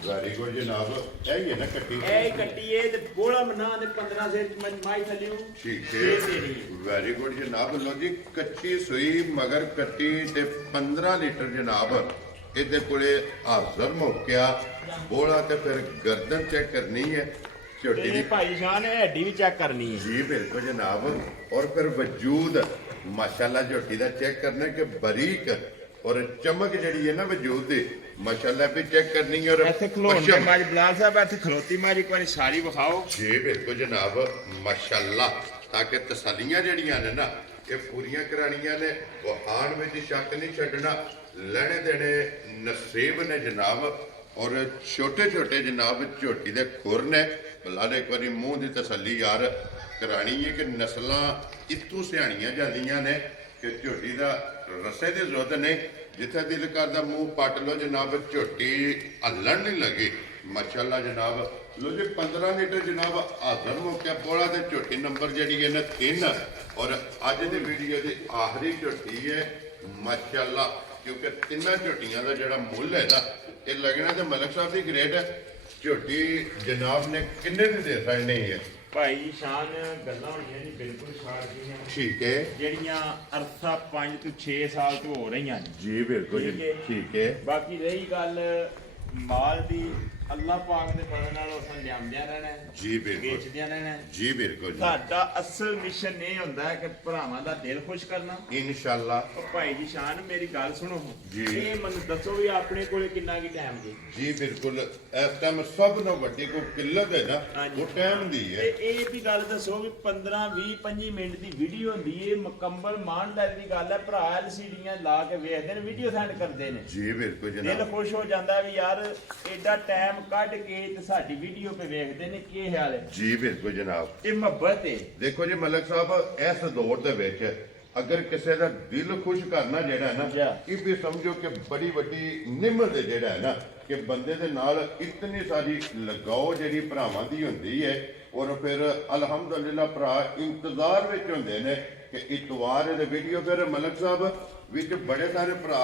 ਵੈਰੀ ਗੁੱਡ ਜਨਾਬ ਇਹ ਹੀ ਹੈ ਨਾ ਕੱਟੀ ਇਹ ਹੀ ਕੱਟੀ ਏ ਤੇ ਬੋਲਾ ਬਣਾ ਤੇ 15 ਸਿਰ ਚ ਮਾਈ ਥੱਲਿਓ ਠੀਕ ਫੇਰ ਹੈ ਦੇਣੀ ਏ। ਵੈਰੀ ਗੁੱਡ ਜਨਾਬ ਲੋ ਜੀ ਕੱਚੀ ਸੂਈ ਮਗਰ ਕੱਟੀ ਤੇ 15 ਲੀਟਰ ਜਨਾਬ ਇਹਦੇ ਕੋਲੇ ਹਾਜ਼ਰ ਮੌਕਿਆ ਬੋਲਾ ਤੇ ਫਿਰ ਗਰਦਨ ਚੈੱਕ ਕਰਨੀ ਹੈ ਝੋਟੀ ਤੇ ਦੀ ਭਾਈ ਸ਼ਾਨ ਇਹ ਹੱਡੀ ਵੀ ਚੈੱਕ ਕਰਨੀ ਏ ਜੀ ਬਿਲਕੁਲ ਜਨਾਬ ਔਰ ਫਿਰ ਵਜੂਦ ਮਾਸ਼ਾਅੱਲਾ ਝੋਟੀ ਦਾ ਚੈੱਕ ਕਰਨਾ ਕਿ ਬਰੀਕ ਔਰ ਚਮਕ ਜਿਹੜੀ ਹੈ ਨਾ ਵਜੂਦ ਦੀ ਮਾਸ਼ਾਅੱਲਾ ਵੀ ਚੈੱਕ ਕਰਨੀ ਹੈ ਔਰ ਇੱਥੇ ਖਲੋਣ ਦੇ ਪਸ਼ਮ। ਮਾਜ ਬਲਾਲ ਸਾਹਿਬ ਇੱਥੇ ਖਲੋਤੀ ਮਾਜ ਇੱਕ ਵਾਰੀ ਸਾਰੀ ਵਿਖਾਓ ਜੀ ਬਿਲਕੁਲ ਜਨਾਬ ਮਾਸ਼ਾਅੱਲਾ ਤਾਂ ਕਿ ਤਸੱਲੀਆਂ ਜਿਹੜੀਆਂ ਨੇ ਨਾ ਇਹ ਪੂਰੀਆਂ ਕਰਾਣੀਆਂ ਨੇ ਵਹਾਣ ਵਿੱਚ ਸ਼ੱਕ ਨਹੀਂ ਛੱਡਣਾ ਲੈਣੇ ਦੇਣੇ ਨਸੀਬ ਨੇ ਜਨਾਬ ਔਰ ਛੋਟੇ ਛੋਟੇ ਜਨਾਬ ਝੋਟੀ ਦੇ ਖੁਰ ਨੇ ਬਲਾਲ ਇੱਕ ਵਾਰੀ ਮੂੰਹ ਦੀ ਤਸੱਲੀ ਯਾਰ ਕਰਾਣੀ ਹੈ ਕਿ ਨਸਲਾਂ ਇਤੋਂ ਸਿਆਣੀਆਂ ਜਾਂਦੀਆਂ ਨੇ ਕਿ ਝੋਟੀ ਦਾ ਰਸੇ ਦੀ ਜ਼ਰੂਰਤ ਨਹੀਂ ਜਿੱਥੇ ਦਿਲ ਕਰਦਾ ਮੂੰਹ ਪੱਟ ਲਓ ਜਨਾਬ ਝੋਟੀ ਹੱਲਣ ਨਹੀਂ ਲੱਗੀ ਮਾਸ਼ਾਅੱਲਾ ਜਨਾਬ ਲੋ ਜੀ 15 ਲੀਟਰ ਜਨਾਬ ਹਾਜ਼ਰ ਮੌਕੇ ਪੋਲਾ ਤੇ ਝੋਟੀ ਨੰਬਰ ਜਿਹੜੀ ਹੈ ਨਾ 3 ਔਰ ਅੱਜ ਦੀ ਵੀਡੀਓ ਦੀ ਆਖਰੀ ਝੋਟੀ ਹੈ ਮਾਸ਼ਾਅੱਲਾ ਕਿਉਂਕਿ ਤਿੰਨਾਂ ਝੋਟੀਆਂ ਦਾ ਜਿਹੜਾ ਮੁੱਲ ਹੈ ਨਾ ਇਹ ਲੱਗਣਾ ਤੇ ਮਲਕ ਸਾਹਿਬ ਦੀ ਗ੍ਰੇਡ ਹੈ ਝੋਟੀ ਜਨਾਬ ਨੇ ਕਿੰਨੇ ਦੀ ਦੇ ਸਕਣੀ ਹੈ ਭਾਈ ਦੀ ਸ਼ਾਨ ਗੱਲਾਂ ਹੋਣੀਆਂ ਨਹੀਂ ਬਿਲਕੁਲ ਛਾੜ ਗਈਆਂ ਠੀਕ ਹੈ ਜਿਹੜੀਆਂ ਅਰਸਾ 5 ਤੋਂ 6 ਸਾਲ ਤੋਂ ਹੋ ਰਹੀਆਂ ਨੇ ਜੀ ਬਿਲਕੁਲ ਠੀਕ ਹੈ। ਠੀਕ ਹੈ ਬਾਕੀ ਰਹੀ ਗੱਲ ਮਾਲ ਦੀ ਅੱਲਾਹ ਪਾਕ ਦੇ ਫਜ਼ਲ ਨਾਲ ਉਸ ਨੂੰ ਲਿਆਉਂਦਿਆਂ ਰਹਿਣਾ ਹੈ, ਜੀ ਬਿਲਕੁਲ ਵੇਚਦਿਆਂ ਰਹਿਣਾ ਹੈ। ਜੀ ਬਿਲਕੁਲ ਸਾਡਾ ਅਸਲ ਮਿਸ਼ਨ ਇਹ ਹੁੰਦਾ ਹੈ ਕਿ ਭਰਾਵਾਂ ਦਾ ਦਿਲ ਖੁਸ਼ ਕਰਨਾ। ਇਨਸ਼ਾਅੱਲਾ ਉਹ ਭਾਈ ਦੀ ਸ਼ਾਨ ਮੇਰੀ ਗੱਲ ਸੁਣੋ ਜੀ। ਇਹ ਮੈਨੂੰ ਦੱਸੋ ਵੀ ਆਪਣੇ ਕੋਲੇ ਕਿੰਨਾ ਕੀ ਟਾਈਮ ਜੀ ਜੀ ਬਿਲਕੁਲ ਇਸ ਟਾਈਮ ਸਭ ਤੋਂ ਵੱਡੀ ਕੋਈ ਕਿੱਲਤ ਹੈ ਨਾ ਹਾਂਜੀ। ਉਹ ਟਾਈਮ ਦੀ ਤੇ ਹੈ ਇਹ ਵੀ ਗੱਲ ਦੱਸੋ ਵੀ 15 20 25 ਮਿੰਟ ਦੀ ਵੀਡੀਓ ਹੁੰਦੀ ਏ ਮੁਕੰਮਲ ਮਾਨਦਾਰ ਦੀ ਗੱਲ ਹੈ ਭਰਾ ਐਲਸੀਡੀਆਂ ਲਾ ਕੇ ਵੇਖਦੇ ਨੇ ਵੀਡੀਓ ਸੈਂਡ ਕਰਦੇ ਨੇ ਜੀ ਬਿਲਕੁਲ ਦਿਲ ਜਨਾਬ ਖੁਸ਼ ਹੋ ਜਾਂਦਾ ਵੀ ਯਾਰ ਐਡਾ ਟਾਈਮ ਕੱਢ ਕੇ ਤੇ ਸਾਡੀ ਵੀਡੀਓ ਤੇ ਵੇਖਦੇ ਨੇ ਕੀ ਹਾਲ ਹੈ ਜੀ ਬਿਲਕੁਲ ਜਨਾਬ ਇਹ ਮੁਹੱਬਤ ਹੈ ਦੇਖੋ ਜੀ ਮਲਕ ਸਾਹਿਬ ਇਸ ਦੌਰ ਦੇ ਵਿੱਚ ਅਗਰ ਕਿਸੇ ਦਾ ਦਿਲ ਖੁਸ਼ ਕਰਨਾ ਜਿਹੜਾ ਹੈ ਜੀ। ਨਾ ਇਹ ਵੀ ਸਮਝੋ ਕਿ ਬੜੀ ਵੱਡੀ ਨਿਮਤ ਹੈ ਜਿਹੜਾ ਹੈ ਨਾ ਕਿ ਬੰਦੇ ਦੇ ਨਾਲ ਇਤਨੀ ਸਾਰੀ ਲਗਾਓ ਜਿਹੜੀ ਭਰਾਵਾਂ ਦੀ ਹੁੰਦੀ ਹੈ ਔਰ ਫਿਰ ਅਲਹਮਦੁਲਿਲਾ ਭਰਾ ਇੰਤਜ਼ਾਰ ਵਿੱਚ ਹੁੰਦੇ ਨੇ ਕਿ ਇਤਵਾਰ ਦੇ ਵੀਡੀਓ ਫਿਰ ਮਲਕ ਸਾਹਿਬ ਵਿੱਚ ਬੜੇ ਸਾਰੇ ਭਰਾ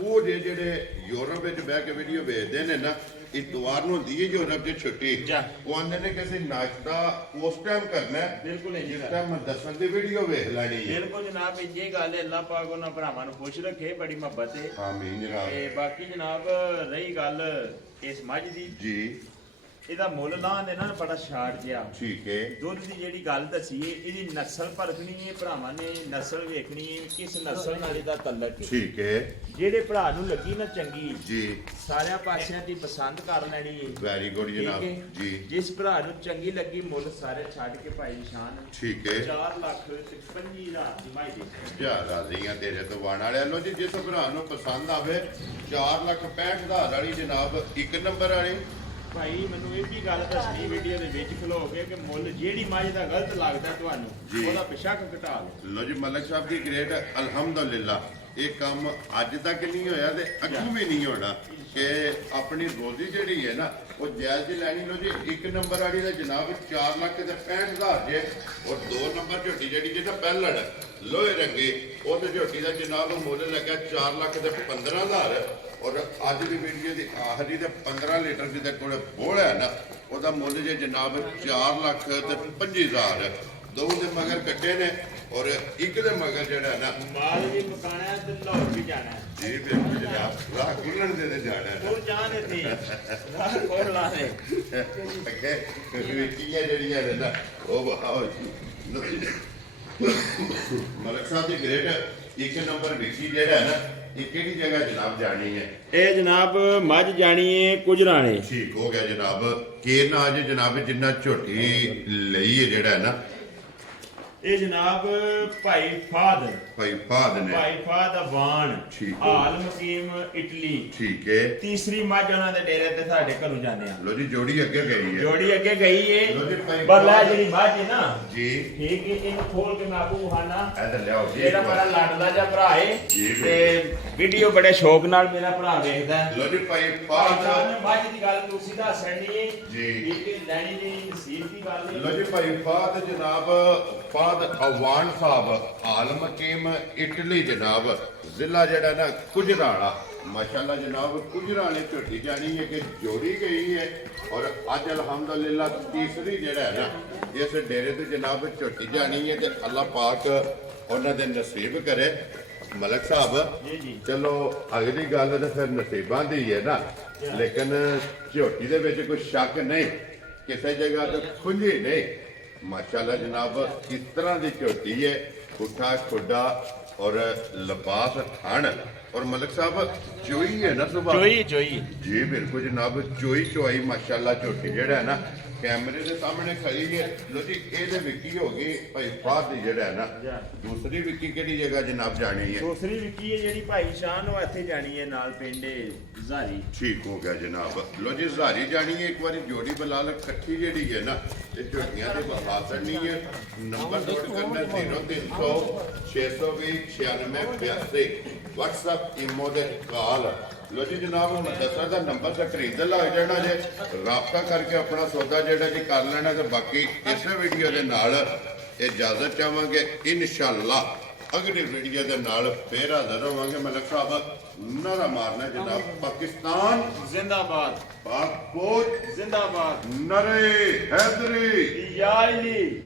ਉਹ ਜਿਹੜੇ ਯੂਰਪ ਵਿੱਚ ਬਹਿ ਕੇ ਵੀਡੀਓ ਵੇਚਦੇ ਨੇ ਨਾ ਇਤਵਾਰ ਨੂੰ ਹੁੰਦੀ ਹੈ ਯੂਰਪ 'ਚ ਛੁੱਟੀ ਜਾ। ਉਹ ਆਂਦੇ ਨੇ ਕਿ ਅਸੀਂ ਨਾਸ਼ਤਾ ਉਸ ਟਾਈਮ ਕਰਨਾ ਹੈ ਬਿਲਕੁਲ ਇੰਝ ਜਿਸ ਗੱਲ। ਟਾਈਮ ਦੱਸਣ ਦੀ ਵੀਡੀਓ ਵੇਖ ਲੈਣੀ ਹੈ ਬਿਲਕੁਲ ਜਨਾਬ ਇਹ ਗੱਲ ਹੈ ਅੱਲਾਹ ਪਾਕ ਉਹਨਾਂ ਭਰਾਵਾਂ ਨੂੰ ਖੁਸ਼ ਰੱਖੇ ਬੜੀ ਮੁਹੱਬਤ ਹੈ ਆਮੀਨ ਜਨਾਬ ਤੇ ਬਾਕੀ ਜਨਾਬ ਰਹੀ ਗੱਲ ਇਸ ਮੱਝ ਦੀ ਜੀ ਇਹਦਾ ਮੁੱਲ ਲਾਉਂਦੇ ਨਾ ਬੜਾ ਛਾੜ ਜਿਆ ਠੀਕ ਹੈ ਦੁੱਧ ਦੀ ਜਿਹੜੀ ਗੱਲ ਦਸੀ ਏ ਇਹਦੀ ਨਸਲ ਪਰਖਣੀ ਹੈ ਭਰਾਵਾਂ ਨੇ ਨਸਲ ਵੇਖਣੀ ਹੈ ਕਿਸ ਨਸਲ ਨਾਲ ਇਹਦਾ ਤਲਕ ਹੈ ਠੀਕ ਹੈ ਜਿਹੜੇ ਭਰਾ ਨੂੰ ਲੱਗੀ ਨਾ ਚੰਗੀ ਜੀ ਸਾਰਿਆਂ ਪਾਸਿਆਂ ਦੀ ਪਸੰਦ ਕਰ ਲੈਣੀ ਹੈ ਵੈਰੀ ਗੁੱਡ ਠੀਕ ਜਨਾਬ ਹੈ? ਜੀ ਜਿਸ ਭਰਾ ਨੂੰ ਚੰਗੀ ਲੱਗੀ ਮੁੱਲ ਸਾਰੇ ਛੱਡ ਕੇ ਭਾਈ ਨਿਸ਼ਾਨ ਠੀਕ ਹੈ 4 ਲੱਖ ਤੇ 25,000 ਦੀ ਮਾਈ ਦੇ ਜਾ ਰਾਜ਼ੀਆਂ ਤੇਰੇ ਤੋਂ ਵਾਣ ਵਾਲਿਆਂ ਲੋ ਜੀ ਜਿਸ ਭਰਾ ਨੂੰ ਪਸੰਦ ਆਵੇ 4,65,000 ਵਾਲੀ ਜਨਾਬ ਇੱਕ ਨੰਬਰ ਵਾਲੀ ਭਾਈ ਮੈਨੂੰ ਇਹ ਵੀ ਗੱਲ ਦੱਸਣੀ ਵੀਡੀਓ ਦੇ ਵਿੱਚ ਖਲੋ ਕੇ ਕਿ ਮੁੱਲ ਜਿਹੜੀ ਮੱਝ ਦਾ ਗਲਤ ਲੱਗਦਾ ਤੁਹਾਨੂੰ ਜੀ। ਉਹਦਾ ਪਿਛਾਕ ਘਟਾ ਲਓ ਲੋ ਜੀ ਮਲਕ ਸਾਹਿਬ ਦੀ ਗ੍ਰੇਟ ਅਲਹਮਦੁਲਿਲਾ ਇਹ ਕੰਮ ਅੱਜ ਤੱਕ ਨਹੀਂ ਹੋਇਆ ਤੇ ਅੱਗੋਂ ਵੀ ਨਹੀਂ ਹੋਣਾ ਕਿ ਆਪਣੀ ਰੋਜ਼ੀ ਜਿਹੜੀ ਹੈ ਨਾ ਉਹ ਜਾਇਜ਼ ਦੀ ਲੈਣੀ ਲੋ ਜੀ ਇੱਕ ਨੰਬਰ ਵਾਲੀ ਦਾ ਜਨਾਬ 4,65,000 ਜੇ ਔਰ 2 ਨੰਬਰ ਝੋਟੀ ਜਿਹੜੀ ਜਿਹਦਾ ਪਹਿਲੜ ਲੋਹੇ ਰੰਗੇ ਉਹਦੇ ਝੋਟੀ ਦਾ ਜਨਾਬ ਮੁੱਲ ਲੱਗਾ 4,15,000 ਔਰ ਅੱਜ ਦੀ ਵੀਡੀਓ ਦੀ ਆਖਰੀ ਤੇ 15 ਲੀਟਰ ਜਿਹਦੇ ਕੋਲ ਬੋਲ ਹੈ ਨਾ ਉਹਦਾ ਮੁੱਲ ਜੇ ਜਨਾਬ 4,25,000 ਦੋ ਦੇ ਮਗਰ ਕੱਟੇ ਨੇ ਔਰ ਇੱਕ ਦੇ ਮਗਰ ਜਿਹੜਾ ਨਾ ਮਾਲ ਵੀ ਮਕਾਣਾ ਹੈ ਤੇ ਲਾਹੌਰ ਵੀ ਜਾਣਾ ਹੈ ਜੀ ਬਿਲਕੁਲ ਜਨਾਬ ਰਾਹ ਖੁੱਲਣ ਦੇ ਜਾਣਾ ਹੈ ਹੋਰ ਜਾਣ ਇੱਥੇ ਰਾਹ ਕੋਲ ਲਾ ਦੇ ਅੱਗੇ ਵਿਕੀਆਂ ਜਿਹੜੀਆਂ ਨੇ ਨਾ ਉਹ ਬਹਾਓ ਜੀ ਮਲਕ ਸਾਹਿਬ ਦੀ ਗ੍ਰੇਟ ਇੱਕ ਨੰਬਰ ਵਿਕੀ ਜਿਹੜਾ ਹੈ ਨਾ ਇਹ ਕਿਹੜੀ ਜਗ੍ਹਾ ਜਨਾਬ ਜਾਣੀ ਹੈ ਇਹ ਜਨਾਬ ਮੱਝ ਜਾਣੀ ਹੈ ਕੁਜਰਾਣੇ ਠੀਕ ਹੋ ਗਿਆ ਜਨਾਬ ਕੇ ਨਾ ਅੱਜ ਜਨਾਬ ਜਿੰਨਾ ਝੋਟੀ ਲਈ ਹੈ ਜਿਹੜਾ ਹੈ ਨਾ ਇਹ ਜਨਾਬ ਭਾਈ ਫਾਦ ਭਾਈ ਫਾਦ ਨੇ ਭਾਈ ਫਾਦ ਅਵਾਨ ਠੀਕ ਹੈ। ਹਾਲ ਮੁਕੀਮ ਇਟਲੀ ਠੀਕ ਹੈ ਤੀਸਰੀ ਮੱਝ ਉਹਨਾਂ ਦੇ ਡੇਰੇ ਤੇ ਸਾਡੇ ਘਰੋਂ ਜਾਂਦੇ ਆ ਲੋ ਜੀ ਜੋੜੀ ਅੱਗੇ ਗਈ ਹੈ ਜੋੜੀ ਅੱਗੇ ਗਈ ਲਓ ਜੀ ਭਾਈ ਏ ਬਰਲਾ ਫਾਦ। ਜਿਹੜੀ ਮੱਝ ਹੈ ਨਾ ਜੀ ਠੀਕ ਹੈ ਇਹਨੂੰ ਖੋਲ ਕੇ ਮੈਂ ਆਪੂ ਹਾਨਾ ਇਧਰ ਲਿਆਓ ਜੀ ਇਹਦਾ ਬੜਾ ਲਾਡਲਾ ਜਿਹਾ ਭਰਾ ਏ ਜੀ, ਤੇ ਵੀਡੀਓ ਬੜੇ ਸ਼ੌਕ ਨਾਲ ਮੇਰਾ ਭਰਾ ਵੇਖਦਾ ਹੈ ਲੋ ਜੀ ਭਾਈ ਭਾਈ ਸਾਹਿਬ ਫਾਦ ਨੇ ਮੱਝ ਦੀ ਗੱਲ ਤੁਸੀਂ ਦੱਸਣੀ ਏ ਜੀ। ਇਹ ਲੈਣੀ ਦੀ ਨਸੀਬ ਦੀ ਗੱਲ ਏ ਲੋ ਜੀ ਭਾਈ ਫਾਦ ਜਨਾਬ ਫਾਦ ਅਵਾਨ ਸਾਹਿਬ ਆਲਮ ਹਕੀਮ ਇਟਲੀ ਜਨਾਬ ਜ਼ਿਲ੍ਹਾ ਜਿਹੜਾ ਨਾ ਕੁਜਰਾਲਾ ਮਾਸ਼ਾਅੱਲਾ ਜਨਾਬ ਕੁਜਰਾਲੇ ਝੋਟੀ ਜਾਣੀ ਹੈ ਕਿ ਜੋੜੀ ਗਈ ਹੈ ਔਰ ਅੱਜ ਅਲਹਮਦੁਲਿਲਾ ਤੀਸਰੀ ਜਿਹੜਾ ਹੈ ਨਾ ਇਸ ਡੇਰੇ ਤੇ ਜਨਾਬ ਝੋਟੀ ਜਾਣੀ ਹੈ ਤੇ ਅੱਲਾਹ ਪਾਕ ਉਹਨਾਂ ਦੇ ਨਸੀਬ ਕਰੇ ਮਲਕ ਸਾਹਿਬ ਜੀ ਜੀ ਚਲੋ ਅਗਲੀ ਗੱਲ ਤਾਂ ਫਿਰ ਨਸੀਬਾਂ ਦੀ ਹੈ ਨਾ ਲੇਕਿਨ ਝੋਟੀ ਦੇ ਵਿੱਚ ਕੋਈ ਸ਼ੱਕ ਨਹੀਂ ਕਿਸੇ ਜਗ੍ਹਾ ਤੇ ਖੁੱਲੀ ਨਹੀਂ ਮਾਸ਼ਾਅੱਲਾ ਜਨਾਬ ਕਿਸ ਤਰ੍ਹਾਂ ਦੀ ਝੋਟੀ ਹੈ ਪੁੱਠਾ ਖੁੱਡਾ ਔਰ ਲਿਬਾਸ ਥਣ ਔਰ ਮਲਕ ਸਾਹਿਬ ਚੋਈ ਹੈ ਨਾ ਸੁਭਾ ਜੋਈ ਜੋਈ ਜੀ ਬਿਲਕੁਲ ਜਨਾਬ ਚੋਈ ਚੋਈ ਮਾਸ਼ਾਅੱਲਾ ਝੋਟੀ ਜਿਹੜਾ ਹੈ ਨਾ ਕੈਮਰੇ ਦੇ ਸਾਹਮਣੇ ਖੜੀ ਹੈ ਲੋ ਜੀ ਇਹਦੇ ਵਿਕੀ ਹੋ ਗਈ ਭਾਈ ਫਾਦ ਦੀ ਜਿਹੜਾ ਹੈ ਨਾ ਦੂਸਰੀ ਵਿਕੀ ਕਿਹੜੀ ਜਗ੍ਹਾ ਜਨਾਬ ਜਾਣੀ ਹੈ ਦੂਸਰੀ ਵਿਕੀ ਹੈ ਜਿਹੜੀ ਭਾਈ ਸ਼ਾਨ ਉਹ ਇੱਥੇ ਜਾਣੀ ਹੈ ਨਾਲ ਪਿੰਡੇ ਜ਼ਾਰੀ ਠੀਕ ਹੋ ਗਿਆ ਜਨਾਬ ਲੋ ਜੀ ਜ਼ਾਰੀ ਜਾਣੀ ਹੈ ਇੱਕ ਵਾਰੀ ਜੋੜੀ ਬਲਾਲ ਇਕੱਠੀ ਜਿਹੜੀ ਹੈ ਨਾ ਇਹ ਝੋਟੀਆਂ ਦੇ ਬਹਾਦਰ ਨਹੀਂ ਹੈ ਨੰਬਰ ਨੋਟ ਕਰਨਾ 0300 620 9682 WhatsApp ਇਮੋ ਦੇ ਕਾਲ ਲੋ ਜੀ ਜਨਾਬ ਹੁਣ ਦੱਸਾਂ ਦਾ ਨੰਬਰ ਸਕਰੀਨ ਤੇ ਲੱਗ ਜਾਣਾ ਜੇ ਰਾਬਤਾ ਕਰਕੇ ਆਪਣਾ ਸੌਦਾ ਜਿਹੜਾ ਜੀ ਕਰ ਲੈਣਾ ਤੇ ਬਾਕੀ ਇਸੇ ਵੀਡੀਓ ਦੇ ਨਾਲ ਇਜਾਜ਼ਤ ਚਾਹਾਂਗੇ ਇਨਸ਼ਾਅੱਲਾ ਅਗਲੀ ਵੀਡੀਓ ਦੇ ਨਾਲ ਫੇਰ ਹਾਜ਼ਰ ਹੋਵਾਂਗੇ। ਮਲਕ ਸਾਹਿਬ ਨਾਰਾ ਮਾਰਨਾ ਜਨਾਬ, ਪਾਕਿਸਤਾਨ ਜ਼ਿੰਦਾਬਾਦ, ਪਾਕ ਫੌਜ ਜ਼ਿੰਦਾਬਾਦ, ਨਰੇ ਹੈਦਰੀ ਯਾ ਅਲੀ।